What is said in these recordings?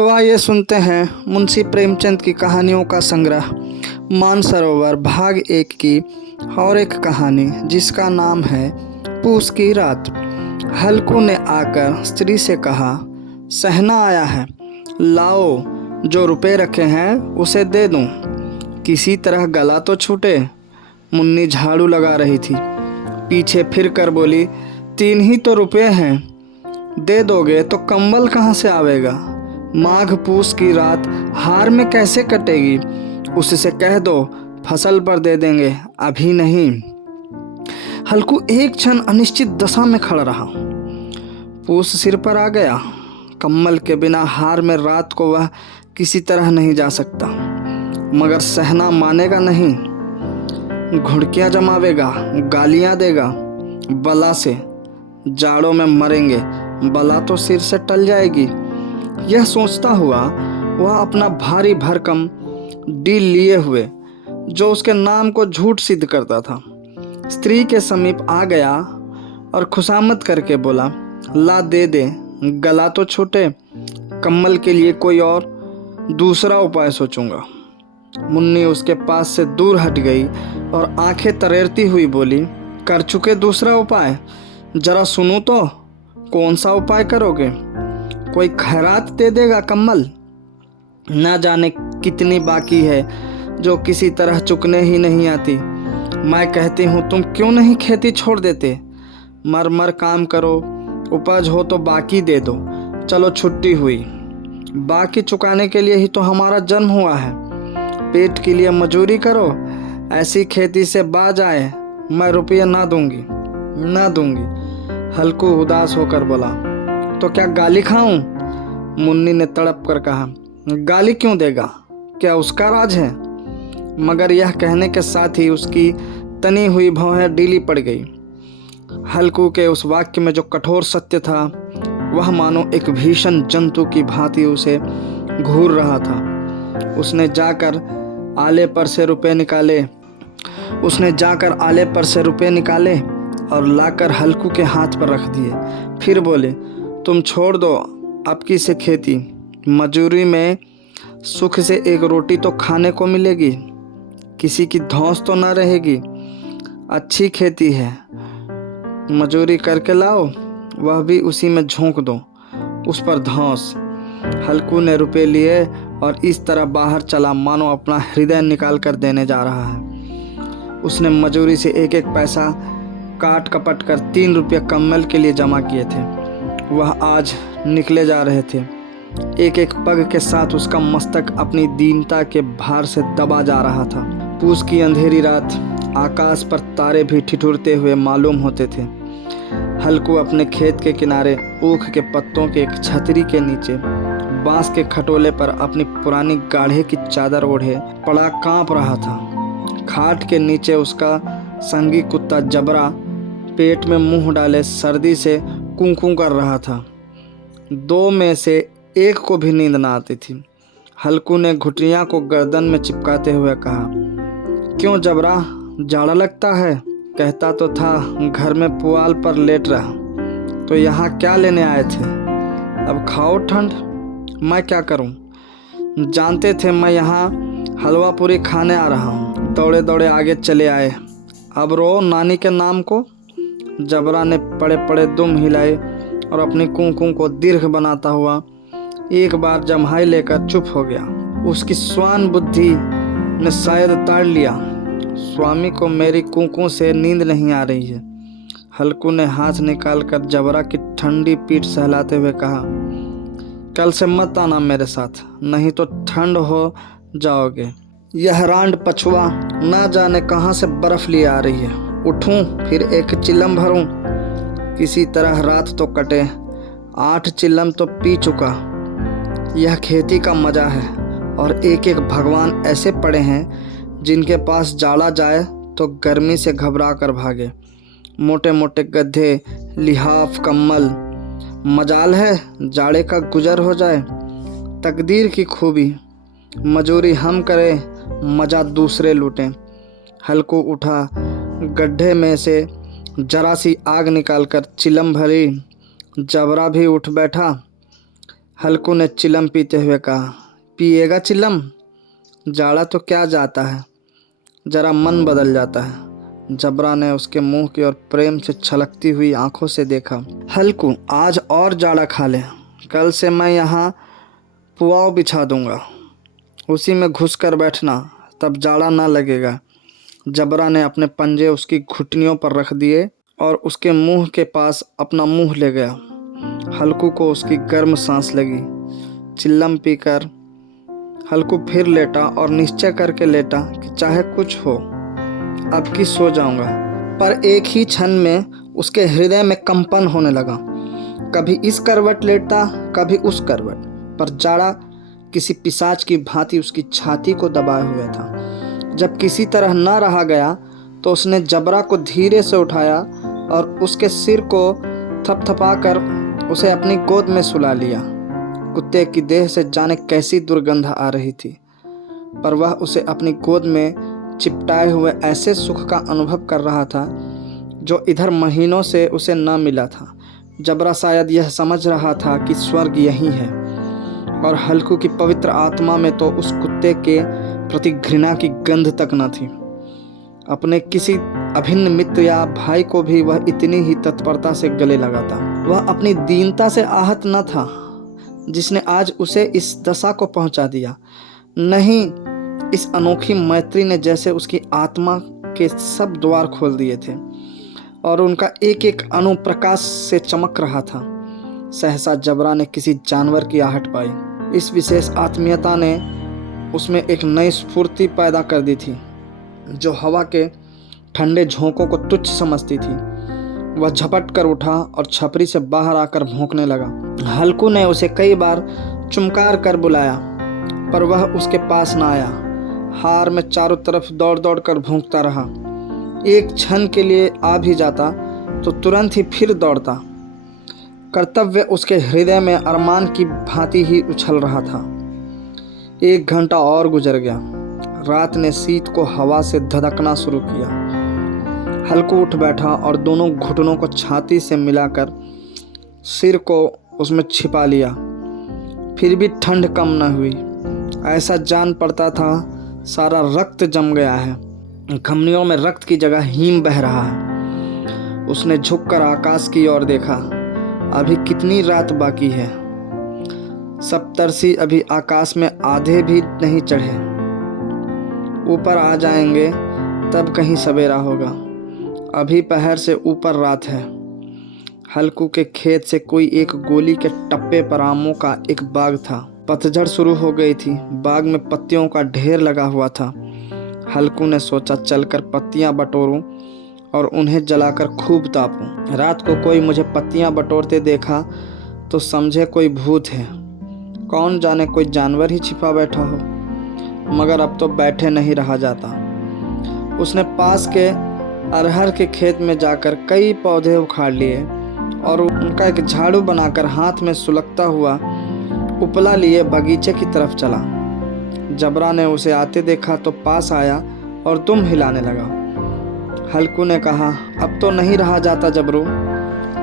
तो आइए सुनते हैं मुंशी प्रेमचंद की कहानियों का संग्रह मानसरोवर भाग 1 की और एक कहानी जिसका नाम है पूस की रात। हल्कू ने आकर स्त्री से कहा, सहना आया है, लाओ, जो रुपए रखे हैं उसे दे दूं, किसी तरह गला तो छूटे। मुन्नी झाड़ू लगा रही थी, पीछे फिर कर बोली, 3 ही तो रुपए हैं, दे दोगे तो कंबल कहाँ से आवेगा। माघ पूस की रात हार में कैसे कटेगी, उससे कह दो फसल पर दे देंगे, अभी नहीं। हल्कू एक क्षण अनिश्चित दशा में खड़ा रहा। पूस सिर पर आ गया। कम्बल के बिना हार में रात को वह किसी तरह नहीं जा सकता, मगर सहना मानेगा नहीं। घुड़कियां जमावेगा, गालियां देगा, बला से जाड़ों में मरेंगे, बला तो सिर से टल जाएगी। यह सोचता हुआ वह अपना भारी भरकम डील लिए हुए, जो उसके नाम को झूठ सिद्ध करता था, स्त्री के समीप आ गया और खुशामद करके बोला, ला दे दे, गला तो छूटे, कम्बल के लिए कोई और दूसरा उपाय सोचूंगा। मुन्नी उसके पास से दूर हट गई और आंखें तरेरती हुई बोली, कर चुके दूसरा उपाय, जरा सुनो तो, कौन सा उपाय करोगे? कोई खैरात दे देगा कम्बल? ना जाने कितनी बाकी है जो किसी तरह चुकने ही नहीं आती। मैं कहती हूँ तुम क्यों नहीं खेती छोड़ देते, मर मर काम करो, उपज हो तो बाकी दे दो। चलो छुट्टी हुई, बाकी चुकाने के लिए ही तो हमारा जन्म हुआ है। पेट के लिए मजूरी करो, ऐसी खेती से बाज आए, मैं रुपये ना दूंगी, ना दूंगी। हल्कू उदास होकर बोला, तो क्या गाली खाऊं? मुन्नी ने तड़प कर कहा, गाली क्यों देगा, क्या उसका राज है? मगर यह कहने के साथ ही उसकी तनी हुई भौहें ढीली पड़ गई। हल्कू के उस वाक्य में जो कठोर सत्य था, वह मानो एक भीषण जंतु की भांति उसे घूर रहा था। उसने जाकर आले पर से रुपए निकाले और लाकर हल्कू के हाथ पर रख दिए। फिर बोले, तुम छोड़ दो अब की से खेती, मजूरी में सुख से एक रोटी तो खाने को मिलेगी, किसी की धौंस तो ना रहेगी। अच्छी खेती है, मजूरी करके लाओ, वह भी उसी में झोंक दो, उस पर धौंस। हल्कू ने रुपए लिए और इस तरह बाहर चला मानो अपना हृदय निकाल कर देने जा रहा है। उसने मजूरी से एक एक पैसा काट कपट कर 3 रुपये कम्बल के लिए जमा किए थे। वह आज निकले जा रहे थे। एक एक पग के साथ उसका मस्तक अपनी दीनता के भार से दबा जा रहा था। पूस की अंधेरी रात, आकाश पर तारे भी ठिठुरते हुए मालूम होते थे। हल्कू अपने खेत के किनारे ऊख के पत्तों के एक छतरी के नीचे बांस के खटोले पर अपनी पुरानी गाढ़े की चादर ओढ़े पड़ा कांप रहा था। खाट के नीचे उसका संगी कुत्ता जबरा पेट में मुंह डाले सर्दी से कूं कर रहा था। 2 में से एक को भी नींद न आती थी। हल्कू ने घुटियां को गर्दन में चिपकाते हुए कहा, क्यों जबरा, जाड़ा लगता है? कहता तो था घर में पुआल पर लेट रहा, तो यहाँ क्या लेने आए थे? अब खाओ ठंड, मैं क्या करूं? जानते थे मैं यहाँ हलवा पूरी खाने आ रहा हूँ, दौड़े दौड़े आगे चले आए, अब रो नानी के नाम को। जबरा ने पड़े पड़े दुम हिलाए और अपनी कूं को दीर्घ बनाता हुआ एक बार जम्हाई लेकर चुप हो गया। उसकी स्वान बुद्धि ने शायद ताड़ लिया, स्वामी को मेरी कूं से नींद नहीं आ रही है। हल्कू ने हाथ निकालकर जबरा की ठंडी पीठ सहलाते हुए कहा, कल से मत आना मेरे साथ, नहीं तो ठंड हो जाओगे। यह रांड पछुआ ना जाने कहाँ से बर्फ लिए आ रही है। उठूं फिर एक चिल्लम भरूं, किसी तरह रात तो कटे। 8 चिल्लम तो पी चुका। यह खेती का मजा है, और एक एक भगवान ऐसे पड़े हैं जिनके पास जाड़ा जाए तो गर्मी से घबरा कर भागे। मोटे मोटे गद्दे, लिहाफ, कम्बल, मजाल है जाड़े का गुजर हो जाए। तकदीर की खूबी, मजूरी हम करें, मजा दूसरे लूटें। हल्कू उठा, गड्ढे में से जरा सी आग निकालकर चिलम भरी। जबरा भी उठ बैठा। हल्कू ने चिलम पीते हुए कहा, पिएगा चिलम? जाड़ा तो क्या जाता है, जरा मन बदल जाता है। जबरा ने उसके मुंह की ओर प्रेम से छलकती हुई आंखों से देखा। हल्कू, आज और जाड़ा खा ले, कल से मैं यहाँ पुआव बिछा दूंगा, उसी में घुस कर बैठना, तब जाड़ा ना लगेगा। जबरा ने अपने पंजे उसकी घुटनियों पर रख दिए और उसके मुंह के पास अपना मुंह ले गया। हल्कू को उसकी गर्म सांस लगी। चिल्लम पीकर हल्कू फिर लेटा और निश्चय करके लेटा कि चाहे कुछ हो, अब की सो जाऊंगा। पर एक ही क्षण में उसके हृदय में कंपन होने लगा। कभी इस करवट लेटता, कभी उस करवट, पर जाड़ा किसी पिशाच की भांति उसकी छाती को दबाए हुए था। जब किसी तरह न रहा गया तो उसने जबरा को धीरे से उठाया और उसके सिर को थपथपाकर उसे अपनी गोद में सुला लिया। कुत्ते की देह से जाने कैसी दुर्गंध आ रही थी, पर वह उसे अपनी गोद में चिपटाए हुए ऐसे सुख का अनुभव कर रहा था जो इधर महीनों से उसे न मिला था। जबरा शायद यह समझ रहा था कि स्वर्ग यही है, और हल्कू की पवित्र आत्मा में तो उस कुत्ते के प्रति घृणा की गंध तक न थी। अपने किसी अभिन्न मित्र या भाई को भी वह इतनी ही तत्परता से गले लगाता। वह अपनी दीनता से आहत न था जिसने आज उसे इस दशा को पहुंचा दिया। नहीं, इस अनोखी मैत्री ने जैसे उसकी आत्मा के सब द्वार खोल दिए थे और उनका एक एक अणु प्रकाश से चमक रहा था। सहसा जबरा ने किसी जानवर की आहट पाई। इस विशेष आत्मीयता ने उसमें एक नई स्फूर्ति पैदा कर दी थी जो हवा के ठंडे झोंकों को तुच्छ समझती थी। वह झपट कर उठा और छपरी से बाहर आकर भौंकने लगा। हल्कू ने उसे कई बार चुमकार कर बुलाया, पर वह उसके पास न आया। हार में चारों तरफ दौड़ दौड़ कर भौंकता रहा। एक क्षण के लिए आ भी जाता तो तुरंत ही फिर दौड़ता। कर्तव्य उसके हृदय में अरमान की भांति ही उछल रहा था। 1 घंटा और गुजर गया। रात ने शीत को हवा से धधकना शुरू किया। हल्कू उठ बैठा और दोनों घुटनों को छाती से मिलाकर सिर को उसमें छिपा लिया। फिर भी ठंड कम न हुई। ऐसा जान पड़ता था सारा रक्त जम गया है, धमनियों में रक्त की जगह हीम बह रहा है। उसने झुककर आकाश की ओर देखा। अभी कितनी रात बाकी है। सप्तर्षि अभी आकाश में आधे भी नहीं चढ़े। ऊपर आ जाएंगे तब कहीं सवेरा होगा। अभी पहर से ऊपर रात है। हल्कू के खेत से कोई एक गोली के टप्पे पर आमों का एक बाग था। पतझड़ शुरू हो गई थी। बाग में पत्तियों का ढेर लगा हुआ था। हल्कू ने सोचा चलकर पत्तियां बटोरूं और उन्हें जलाकर खूब तापूं। रात को कोई मुझे पत्तियां बटोरते देखा तो समझे कोई भूत है। कौन जाने कोई जानवर ही छिपा बैठा हो। मगर अब तो बैठे नहीं रहा जाता। उसने पास के अरहर के खेत में जाकर कई पौधे उखाड़ लिए और उनका एक झाड़ू बनाकर हाथ में सुलगता हुआ उपला लिए बगीचे की तरफ चला। जबरा ने उसे आते देखा तो पास आया और दुम हिलाने लगा। हल्कू ने कहा, अब तो नहीं रहा जाता जबरू,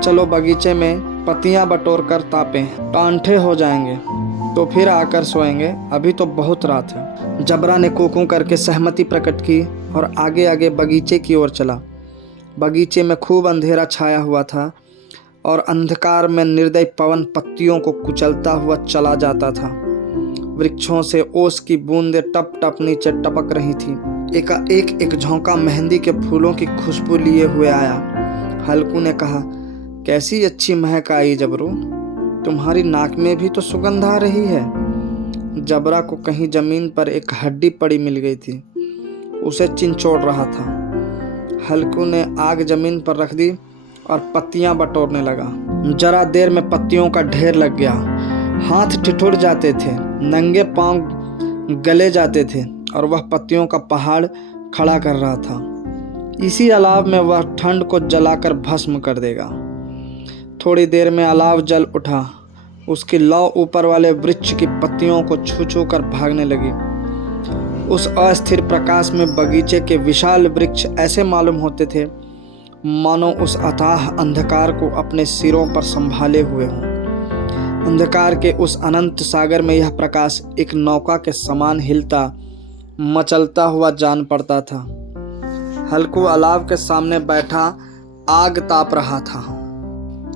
चलो बगीचे में पत्तियां बटोर कर तापें, टांठे हो जाएंगे तो फिर आकर सोएंगे, अभी तो बहुत रात है। जबरा ने कोकू करके सहमति प्रकट की और आगे आगे बगीचे की ओर चला। बगीचे में खूब अंधेरा छाया हुआ था और अंधकार में निर्दय पवन पत्तियों को कुचलता हुआ चला जाता था। वृक्षों से ओस की बूंदें टप टप नीचे टपक रही थी। एकाएक एक झोंका मेहंदी के फूलों की खुशबू लिए हुए आया। हल्कू ने कहा, कैसी अच्छी महक आई जबरू, तुम्हारी नाक में भी तो सुगंध आ रही है। जबरा को कहीं जमीन पर एक हड्डी पड़ी मिल गई थी, उसे चिंचोड़ रहा था। हल्कू ने आग जमीन पर रख दी और पत्तियां बटोरने लगा। जरा देर में पत्तियों का ढेर लग गया। हाथ ठिठुर जाते थे, नंगे पांव गले जाते थे और वह पत्तियों का पहाड़ खड़ा कर रहा था। इसी अलाव में वह ठंड को जलाकर भस्म कर देगा। थोड़ी देर में अलाव जल उठा। उसकी लौ ऊपर वाले वृक्ष की पत्तियों को छू छू कर भागने लगी। उस अस्थिर प्रकाश में बगीचे के विशाल वृक्ष ऐसे मालूम होते थे मानो उस अथाह अंधकार को अपने सिरों पर संभाले हुए हों। अंधकार के उस अनंत सागर में यह प्रकाश एक नौका के समान हिलता मचलता हुआ जान पड़ता था। हल्कू अलाव के सामने बैठा आग ताप रहा था।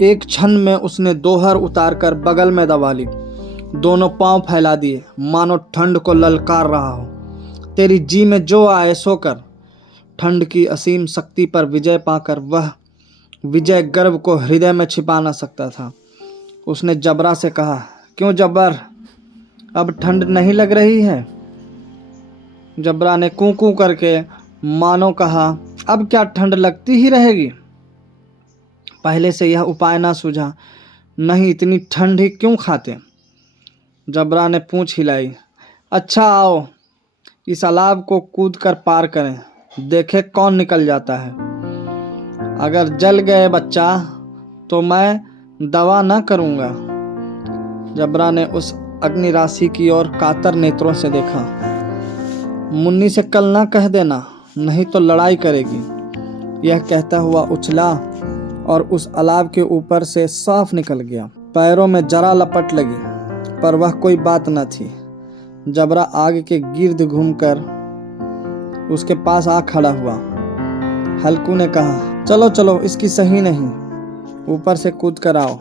एक क्षण में उसने दोहर उतारकर बगल में दबा ली, दोनों पांव फैला दिए मानो ठंड को ललकार रहा हो। तेरी जी में जो आए सो कर। ठंड की असीम शक्ति पर विजय पाकर वह विजय गर्व को हृदय में छिपा न सकता था। उसने जबरा से कहा, क्यों जब्बर, अब ठंड नहीं लग रही है? जबरा ने कूं कूं करके मानो कहा, अब क्या ठंड लगती ही रहेगी? पहले से यह उपाय ना सूझा, नहीं इतनी ठंड ही क्यों खाते? जबरा ने पूंछ हिलाई। अच्छा आओ इस अलाव को कूद कर पार करें, देखे कौन निकल जाता है। अगर जल गए बच्चा तो मैं दवा न करूँगा। जबरा ने उस अग्नि राशि की ओर कातर नेत्रों से देखा। मुन्नी से कल ना कह देना, नहीं तो लड़ाई करेगी। यह कहता हुआ उछला और उस अलाव के ऊपर से साफ निकल गया। पैरों में जरा लपट लगी पर वह कोई बात न थी। जबरा आग के गिर्द घूमकर उसके पास आ खड़ा हुआ। हल्कू ने कहा, चलो चलो इसकी सही नहीं, ऊपर से कूद कर आओ।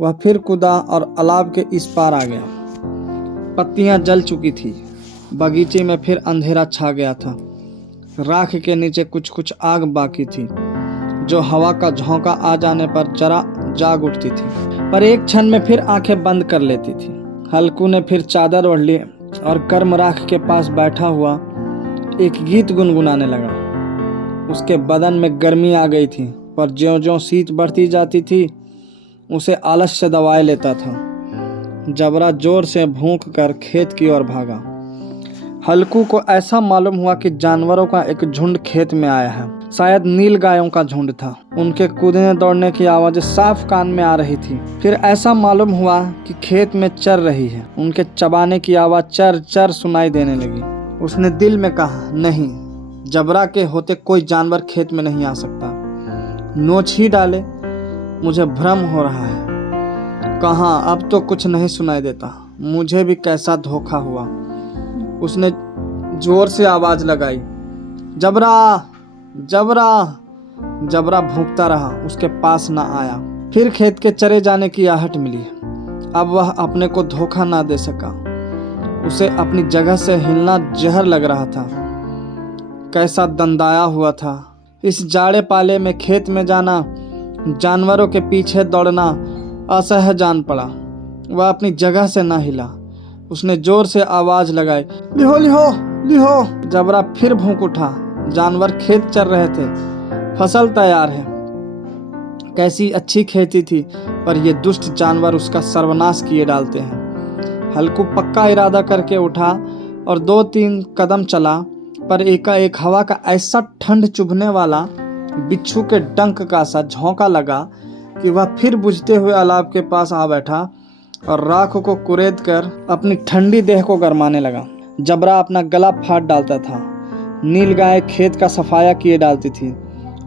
वह फिर कूदा और अलाव के इस पार आ गया। पत्तियां जल चुकी थी। बगीचे में फिर अंधेरा छा गया था। राख के नीचे कुछ कुछ आग बाकी थी जो हवा का झोंका आ जाने पर जरा जाग उठती थी, पर एक क्षण में फिर आंखें बंद कर लेती थी। हल्कू ने फिर चादर ओढ़ ली और कर्म राख के पास बैठा हुआ एक गीत गुनगुनाने लगा। उसके बदन में गर्मी आ गई थी, पर ज्यों-ज्यों शीत बढ़ती जाती थी उसे आलस से दबाए लेता था। जबरा जोर से भूख कर खेत की ओर भागा। हल्कू को ऐसा मालूम हुआ कि जानवरों का एक झुंड खेत में आया है। शायद नील गायों का झुंड था। उनके कूदने दौड़ने की आवाज़ें साफ कान में आ रही थी। फिर ऐसा मालूम हुआ कि खेत में चर रही है। उनके चबाने की आवाज़ चर चर सुनाई देने लगी। उसने दिल में कहा, नहीं, जबरा के होते कोई जानवर खेत में नहीं आ सकता। नोच ही डाले, मुझे भ्रम हो रहा है। कहाँ, अब तो कुछ नहीं सुनाई देता। मुझे भी कैसा धोखा हुआ। उसने जोर से आवाज लगाई, जबरा जबरा। जबरा भूखता रहा, उसके पास ना आया। फिर खेत के चरे जाने की आहट मिली। अब वह अपने को धोखा ना दे सका। उसे अपनी जगह से हिलना जहर लग रहा था। कैसा दंदाया हुआ था। इस जाड़े पाले में खेत में जाना, जानवरों के पीछे दौड़ना असह्य जान पड़ा। वह अपनी जगह से ना हिला। उसने जोर से आवाज लगाई, लिहो लिहो लिहो। जबरा फिर भूख उठा। जानवर खेत चर रहे थे। फसल तैयार है। कैसी अच्छी खेती थी, पर ये दुष्ट जानवर उसका सर्वनाश किए डालते हैं। हल्कू पक्का इरादा करके उठा और 2-3 कदम चला, पर एकाएक हवा का ऐसा ठंड चुभने वाला बिच्छू के डंक का सा झोंका लगा कि वह फिर बुझते हुए अलाव के पास आ बैठा और राख को कुरेद कर अपनी ठंडी देह को गरमाने लगा। जबरा अपना गला फाड़ डालता था। नील गाय खेत का सफाया किए डालती थी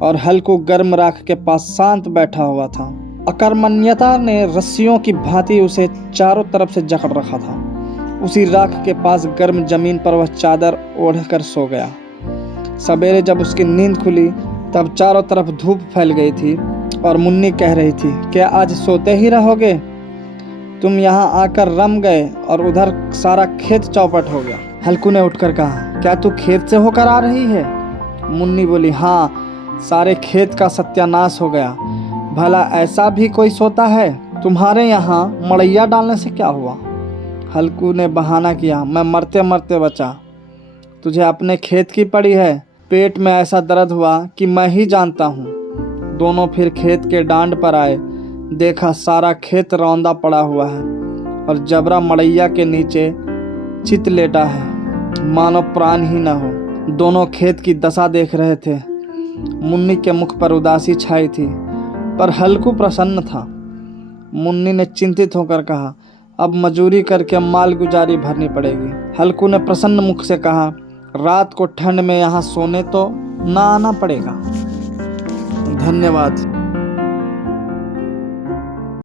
और हल्कू गर्म राख के पास शांत बैठा हुआ था। अकर्मण्यता ने रस्सियों की भांति उसे चारों तरफ से जकड़ रखा था। उसी राख के पास गर्म जमीन पर वह चादर ओढ़कर सो गया। सवेरे जब उसकी नींद खुली तब चारों तरफ धूप फैल गई थी और मुन्नी कह रही थी, क्या आज सोते ही रहोगे? तुम यहाँ आकर रम गए और उधर सारा खेत चौपट हो गया। हल्कू ने उठकर कहा, क्या तू खेत से होकर आ रही है? मुन्नी बोली, हाँ, सारे खेत का सत्यानाश हो गया। भला ऐसा भी कोई सोता है? तुम्हारे यहाँ मड़ैया डालने से क्या हुआ? हल्कू ने बहाना किया, मैं मरते मरते बचा। तुझे अपने खेत की पड़ी है। पेट में ऐसा दर्द हुआ कि मैं ही जानता हूँ। दोनों फिर खेत के डांड पर आए। देखा सारा खेत रौंदा पड़ा हुआ है और जबरा मड़ैया के नीचे चित लेटा है, मानो प्राण ही न हो। दोनों खेत की दशा देख रहे थे। मुन्नी के मुख पर उदासी छाई थी, पर हल्कू प्रसन्न था। मुन्नी ने चिंतित होकर कहा, अब मजूरी करके माल गुजारी भरनी पड़ेगी। हल्कू ने प्रसन्न मुख से कहा, रात को ठंड में यहाँ सोने तो ना आना पड़ेगा। धन्यवाद।